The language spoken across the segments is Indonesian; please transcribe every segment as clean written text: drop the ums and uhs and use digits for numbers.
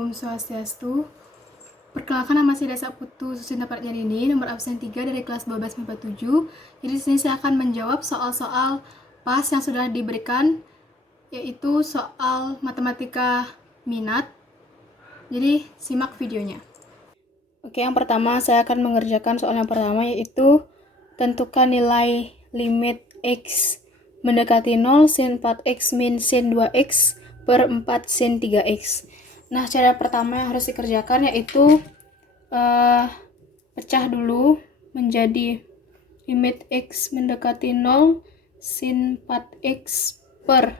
Om Swastiastu. Perkenalkan, nama saya Desa Putu Susinta Pratjadini, nomor absen 3 dari kelas 12 MIPA 7. Jadi di sini saya akan menjawab soal-soal PAS yang sudah diberikan, yaitu soal matematika minat. Jadi simak videonya. Oke, yang pertama saya akan mengerjakan soal yang pertama, yaitu tentukan nilai limit X mendekati 0 sin 4X min sin 2X per 4 sin 3X. Nah, cara pertama yang harus dikerjakan yaitu pecah dulu menjadi limit X mendekati 0 sin 4X per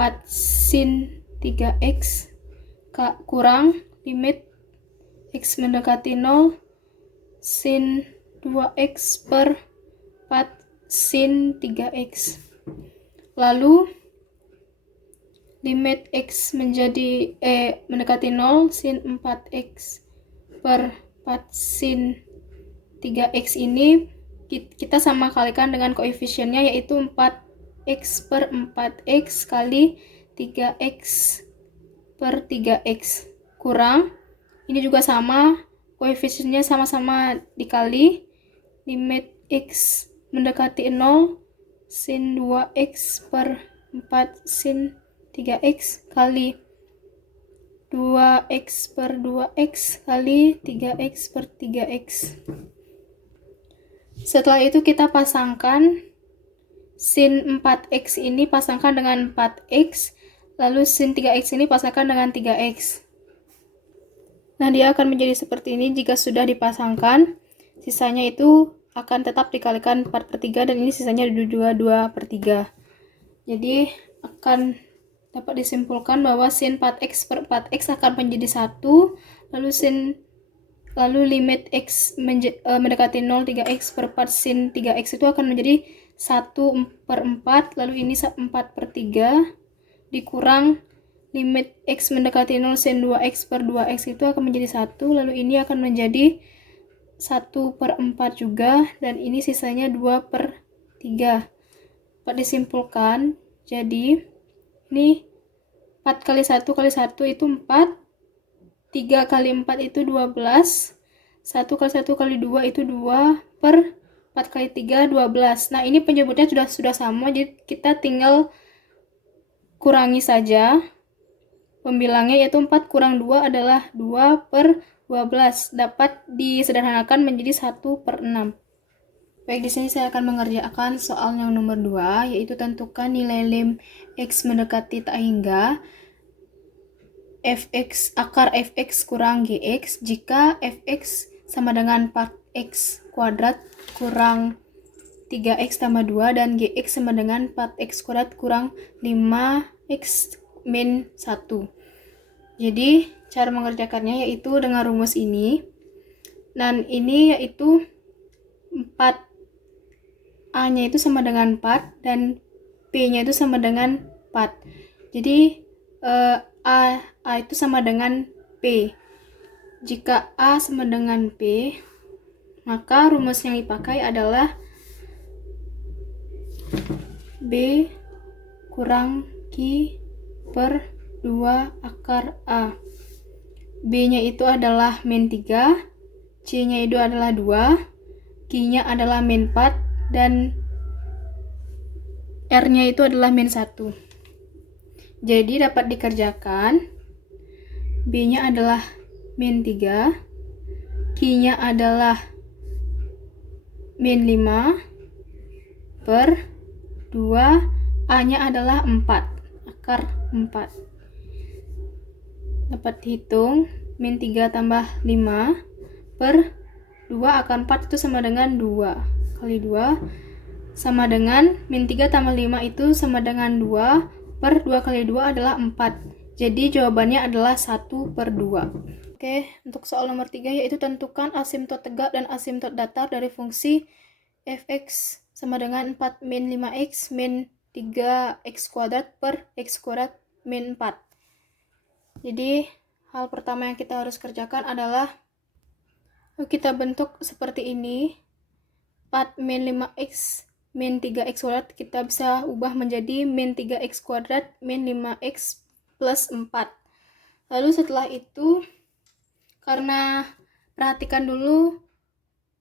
4 sin 3X kurang limit X mendekati 0 sin 2X per 4 sin 3X. Lalu limit X mendekati 0 sin 4X per 4 sin 3X ini kita sama kalikan dengan koefisiennya, yaitu 4X per 4X kali 3X per 3X kurang, ini juga sama, koefisiennya sama-sama dikali limit X mendekati 0 sin 2X per 4 sin 3X kali 2X per 2X kali 3X per 3X. Setelah itu kita pasangkan sin 4X ini pasangkan dengan 4X, lalu sin 3X ini pasangkan dengan 3X. Nah, dia akan menjadi seperti ini jika sudah dipasangkan. Sisanya itu akan tetap dikalikan 4/3, dan ini sisanya juga 2/3. Jadi akan dapat disimpulkan bahwa sin 4X per 4X akan menjadi 1, lalu limit X mendekati 0 3X per 4 sin 3X itu akan menjadi 1/4, lalu ini 4/3 dikurang limit X mendekati 0 sin 2X per 2X itu akan menjadi 1, lalu ini akan menjadi 1/4 juga, dan ini sisanya 2/3. Dapat disimpulkan, jadi ini 4 kali 1 kali 1 itu 4, 3 kali 4 itu 12, 1 kali 1 kali 2 itu 2, per 4 kali 3, 12. Nah, ini penyebutnya sudah sama, jadi kita tinggal kurangi saja pembilangnya, yaitu 4 kurang 2 adalah 2/12. Dapat disederhanakan menjadi 1/6. Baik, di sini saya akan mengerjakan soal yang nomor 2, yaitu tentukan nilai lim X mendekati tak hingga akar fx kurang gx jika fx sama dengan 4x kuadrat kurang 3x tambah 2 dan gx sama dengan 4x kuadrat kurang 5x min 1. Jadi cara mengerjakannya yaitu dengan rumus ini, dan ini yaitu 4a-nya itu sama dengan 4 dan p-nya itu sama dengan 4. Jadi A itu sama dengan P. Jika A sama dengan P, maka rumus yang dipakai adalah B kurang Q per 2 akar A. B-nya itu adalah min 3, C-nya itu adalah 2, Q-nya adalah min 4, dan R-nya itu adalah min 1. Jadi dapat dikerjakan, B-nya adalah min 3, Q-nya adalah min 5 per 2, A-nya adalah 4, akar 4. Dapat dihitung, min 3 tambah 5 per 2 akar 4 itu sama dengan 2 kali 2, sama dengan min 3 tambah 5 itu sama dengan 2 per 2 kali 2 adalah 4. Jadi jawabannya adalah 1/2. Oke, untuk soal nomor 3 yaitu tentukan asimtot tegak dan asimtot datar dari fungsi fx sama dengan 4 min 5x min 3x kuadrat per x kuadrat min 4. Jadi hal pertama yang kita harus kerjakan adalah kita bentuk seperti ini. 4 min 5x min 3x kuadrat kita bisa ubah menjadi min 3x kuadrat min 5x plus 4. Lalu setelah itu, karena perhatikan dulu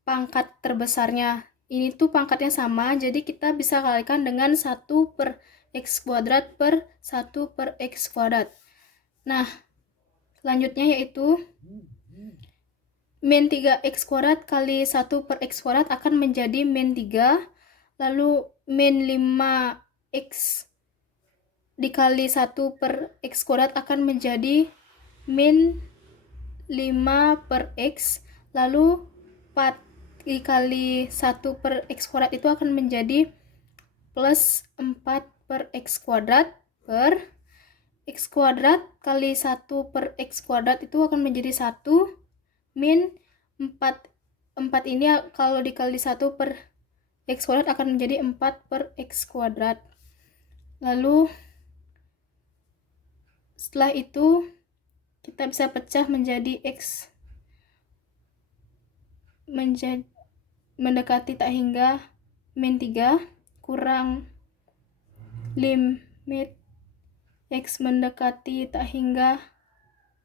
pangkat terbesarnya. Ini tuh pangkatnya sama, jadi kita bisa kalikan dengan 1 per x kuadrat per 1 per x kuadrat. Nah, selanjutnya yaitu min 3x kuadrat kali 1 per x kuadrat akan menjadi min 3. Lalu min 5x dikali 1 per x kuadrat akan menjadi min 5 per x. Lalu 4 dikali 1 per x kuadrat itu akan menjadi plus 4 per x kuadrat per x kuadrat kali 1 per x kuadrat itu akan menjadi 1 min 4. 4 ini kalau dikali 1 per x kuadrat akan menjadi 4 per x kuadrat. Lalu setelah itu kita bisa pecah menjadi x mendekati tak hingga min 3 kurang limit x mendekati tak hingga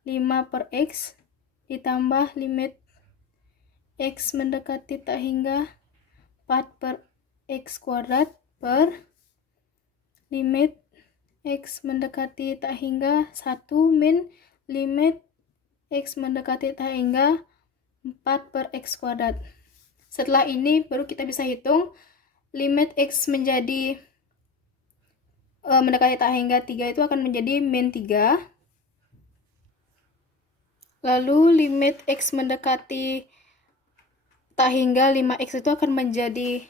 5 per x ditambah limit x mendekati tak hingga 4 per x kuadrat per limit x mendekati tak hingga 1 min limit x mendekati tak hingga 4 per x kuadrat. Setelah ini baru kita bisa hitung limit x menjadi mendekati tak hingga 3 itu akan menjadi min 3. Lalu limit x mendekati tak hingga 5x itu akan menjadi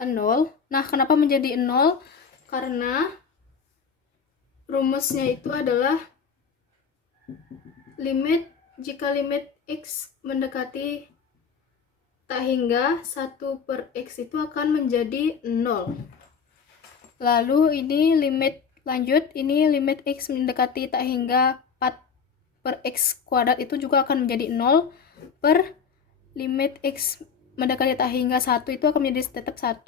0. Nah, kenapa menjadi 0? Karena rumusnya itu adalah jika limit x mendekati tak hingga 1 per x itu akan menjadi 0. Lalu ini limit lanjut, ini limit x mendekati tak hingga 4 per x kuadrat itu juga akan menjadi 0 per limit x mendekati tak hingga 1 itu akan menjadi tetap 1.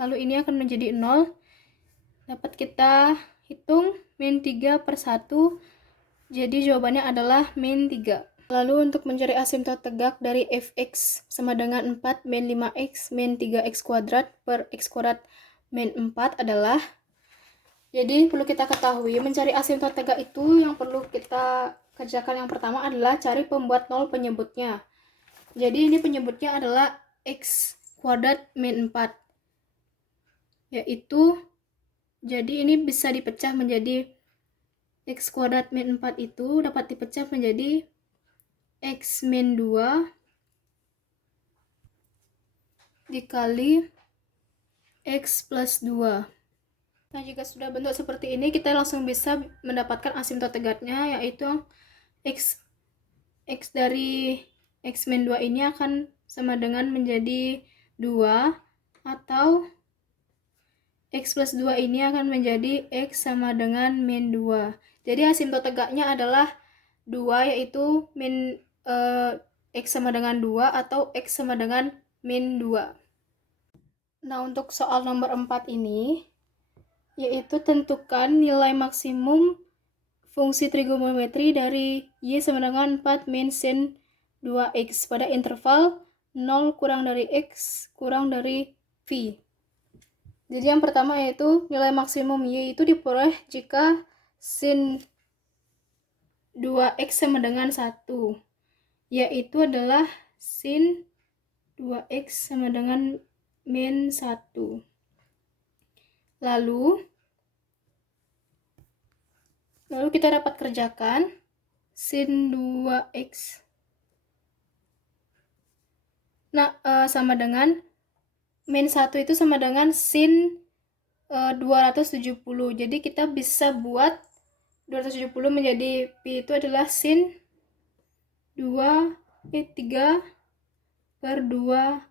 Lalu ini akan menjadi 0. Dapat kita hitung min 3 per 1. Jadi jawabannya adalah min 3. Lalu untuk mencari asimtot tegak dari fx sama dengan 4 min 5x min 3x kuadrat per x kuadrat min 4 adalah, jadi perlu kita ketahui mencari asimtot tegak itu yang perlu kita kerjakan yang pertama adalah cari pembuat nol penyebutnya. Jadi ini penyebutnya adalah x kuadrat min 4. Yaitu, jadi ini bisa dipecah menjadi x kuadrat min 4 itu dapat dipecah menjadi x min 2 dikali x plus 2. Nah, jika sudah bentuk seperti ini, kita langsung bisa mendapatkan asimtot tegaknya, yaitu x dari x min 2 ini akan sama dengan menjadi 2, atau x plus 2 ini akan menjadi x sama dengan min 2. Jadi asimtot tegaknya adalah 2, yaitu x sama dengan 2 atau x sama dengan min 2. Nah, untuk soal nomor 4 ini, yaitu tentukan nilai maksimum fungsi trigonometri dari y sama dengan 4 min sin 2x pada interval 0 kurang dari x kurang dari v. Jadi yang pertama yaitu nilai maksimum y itu diperoleh jika sin 2x sama dengan 1, yaitu adalah sin 2x sama dengan min 1. Lalu kita dapat kerjakan sin 2x sama dengan min 1 itu sama dengan sin 270. Jadi kita bisa buat 270 menjadi pi itu adalah sin 3 per 2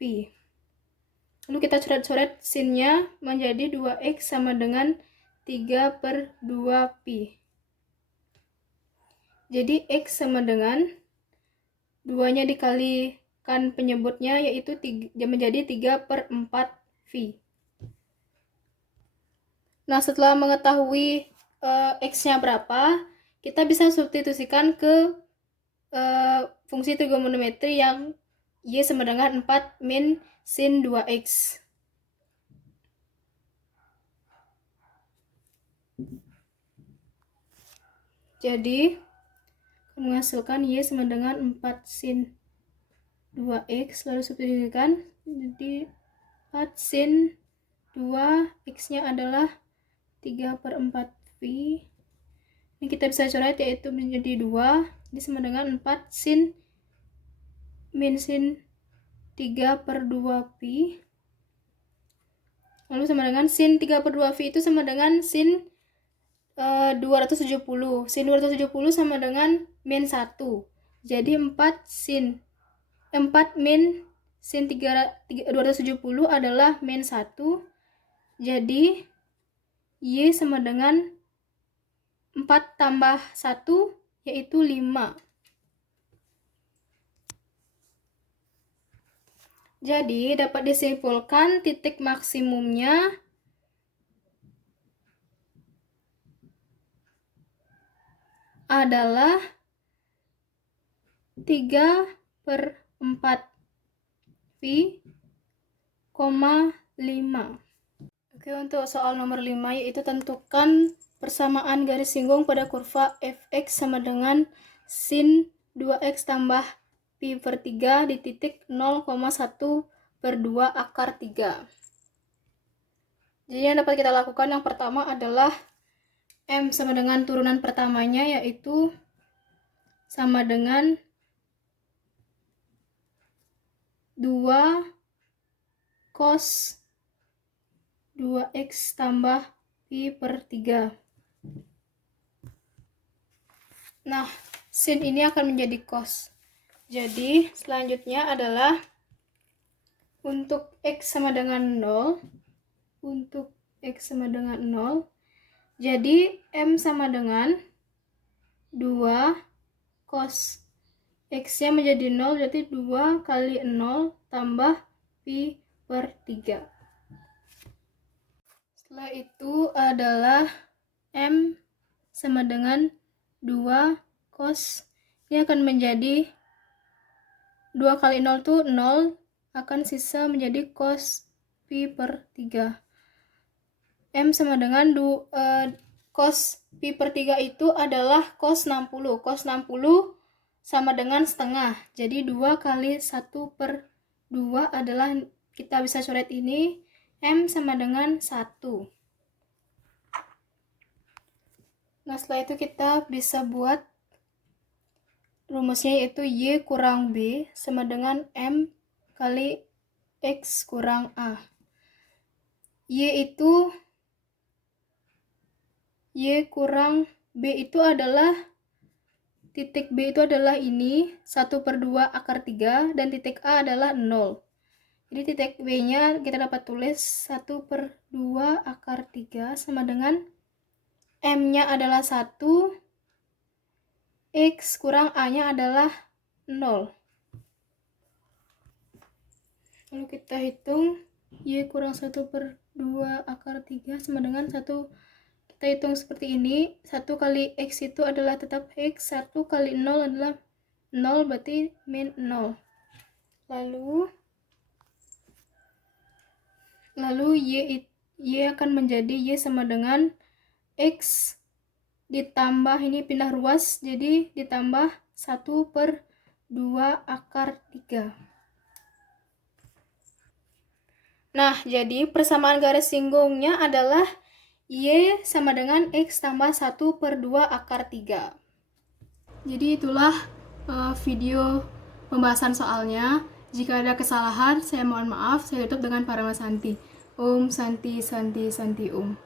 pi. Lalu kita coret-coret sinnya menjadi 2x sama dengan 3 per 2 pi. Jadi x sama dengan 2-nya dikalikan penyebutnya, yaitu menjadi 3 per 4 pi. Nah, setelah mengetahui x-nya berapa, kita bisa substitusikan ke fungsi trigonometri yang Y sama dengan 4 min sin 2X. Jadi, menghasilkan Y sama dengan 4 sin 2X, lalu substitusikan, jadi 4 sin 2, X-nya adalah 3/4 V. Ini kita bisa coret yaitu menjadi 2, ini sama dengan 4 sin min sin 3/2 pi, lalu sama dengan sin 3/2 pi itu sama dengan sin 270. Sin 270 sama dengan min 1. Jadi 4 min sin 270 adalah min 1. Jadi Y sama dengan 4 tambah 1 yaitu 5. Jadi dapat disimpulkan titik maksimumnya adalah 3/4 V, 5. Oke, untuk soal nomor 5 yaitu tentukan persamaan garis singgung pada kurva fx sama dengan sin 2x tambah pi/3 di titik 0,1/2 akar 3. Jadi yang dapat kita lakukan yang pertama adalah M sama dengan turunan pertamanya yaitu sama dengan 2 cos 2x tambah pi/3. Nah, sin ini akan menjadi cos. Jadi, selanjutnya adalah untuk x sama dengan 0. Untuk x sama dengan 0. Jadi, M sama dengan 2 cos x-nya menjadi 0, berarti 2 kali 0 tambah pi/3. Setelah itu adalah M sama dengan 2 cos, ini akan menjadi 2 kali 0 itu 0, akan sisa menjadi cos pi/3. M sama dengan cos pi/3 itu adalah cos 60. Cos 60 sama dengan setengah. Jadi 2 kali 1/2 adalah, kita bisa coret ini, M sama dengan 1. Nah, setelah itu kita bisa buat rumusnya yaitu Y kurang B sama dengan M kali X kurang A. Y kurang B itu adalah, titik B itu adalah ini, 1/2 akar 3, dan titik A adalah 0. Jadi titik B-nya kita dapat tulis 1/2 akar 3 sama dengan M-nya adalah 1, X kurang A-nya adalah 0. Lalu kita hitung Y kurang 1/2 akar 3 sama dengan 1. Kita hitung seperti ini. 1 kali X itu adalah tetap X. 1 kali 0 adalah 0, berarti min 0. Lalu Y akan menjadi Y sama dengan X ditambah, ini pindah ruas, jadi ditambah 1/2 akar 3. Nah, jadi persamaan garis singgungnya adalah Y sama dengan X tambah 1/2 akar 3. Jadi itulah video pembahasan soalnya. Jika ada kesalahan, saya mohon maaf. Saya tutup dengan Paramasanti. Om Santi Santi Santi Om.